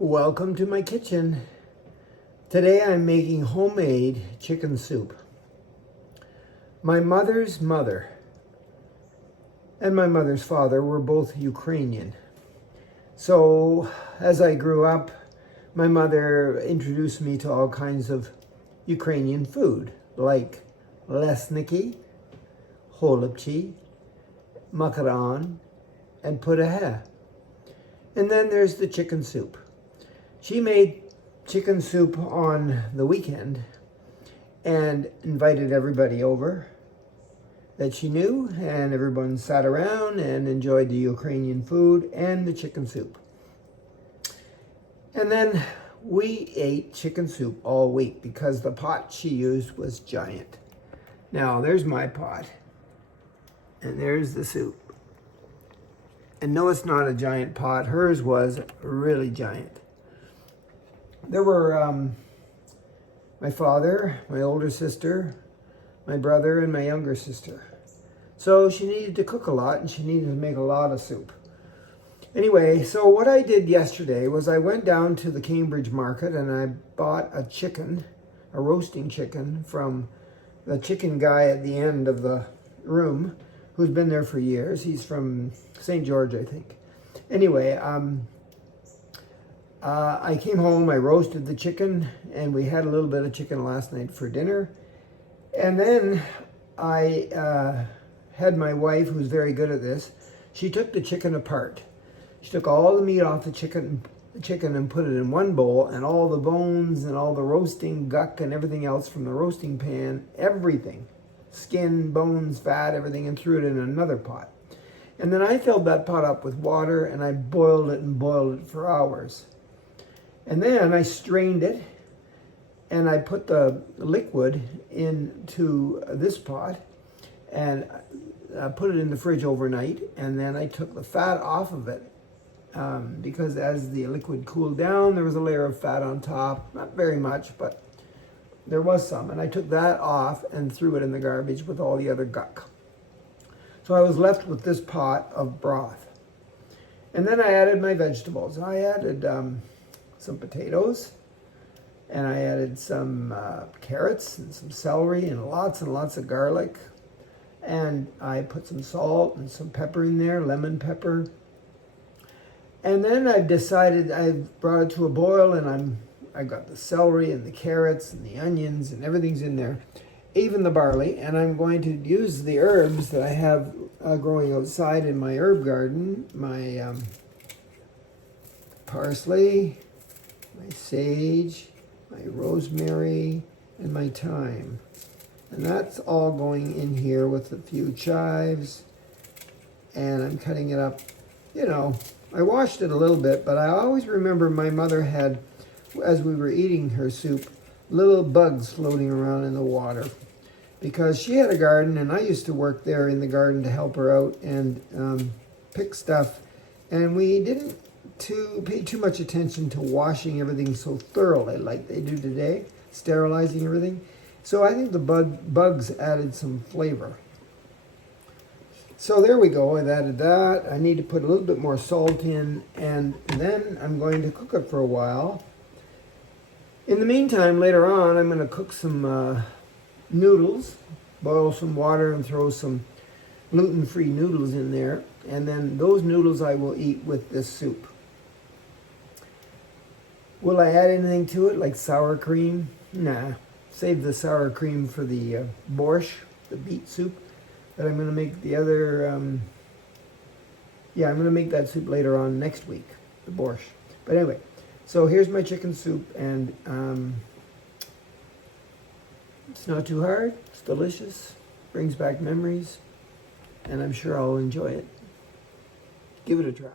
Welcome to my kitchen. Today I'm making homemade chicken soup. My mother's mother and my mother's father were both Ukrainian. So as I grew up, my mother introduced me to all kinds of Ukrainian food like lesniki, holubchi, makaron, and putahe. And then there's the chicken soup. She made chicken soup on the weekend and invited everybody over that she knew, and everyone sat around and enjoyed the Ukrainian food and the chicken soup. And then we ate chicken soup all week because the pot she used was giant. Now there's my pot and there's the soup. And no, it's not a giant pot. Hers was really giant. There were my father, my older sister, my brother, and my younger sister. So she needed to cook a lot and she needed to make a lot of soup. Anyway, so what I did yesterday was I went down to the Cambridge market and I bought a chicken, a roasting chicken, from the chicken guy at the end of the room who's been there for years. He's from St. George, I think. Anyway, I came home, I roasted the chicken, and we had a little bit of chicken last night for dinner. And then I had my wife, who's very good at this, she took the chicken apart. She took all the meat off the chicken and put it in one bowl, and all the bones and all the roasting guck and everything else from the roasting pan, everything, skin, bones, fat, everything, and threw it in another pot. And then I filled that pot up with water, and I boiled it for hours. And then I strained it, and I put the liquid into this pot, and I put it in the fridge overnight, and then I took the fat off of it, because as the liquid cooled down, there was a layer of fat on top, not very much, but there was some, and I took that off and threw it in the garbage with all the other guck. So I was left with this pot of broth. And then I added my vegetables. I added some potatoes, and I added some carrots and some celery and lots of garlic, and I put some salt and some pepper in there, lemon pepper. And then I've decided, I've brought it to a boil, and I got the celery and the carrots and the onions and everything's in there, even the barley, and I'm going to use the herbs that I have growing outside in my herb garden, my parsley, my sage, my rosemary, and my thyme. And that's all going in here with a few chives. And I'm cutting it up. You know, I washed it a little bit, but I always remember my mother had, as we were eating her soup, little bugs floating around in the water. Because she had a garden, and I used to work there in the garden to help her out and pick stuff. And we didn't pay too much attention to washing everything so thoroughly like they do today, sterilizing everything. So I think the bugs added some flavor. So there we go, I've added that. I need to put a little bit more salt in, and then I'm going to cook it for a while. In the meantime, later on, I'm going to cook some noodles, boil some water and throw some gluten-free noodles in there, and then those noodles I will eat with this soup. Will I add anything to it, like sour cream? Nah. Save the sour cream for the borscht, the beet soup, that I'm going to make the other, I'm going to make that soup later on next week, the borscht. But anyway, so here's my chicken soup, and it's not too hard, it's delicious, brings back memories, and I'm sure I'll enjoy it. Give it a try.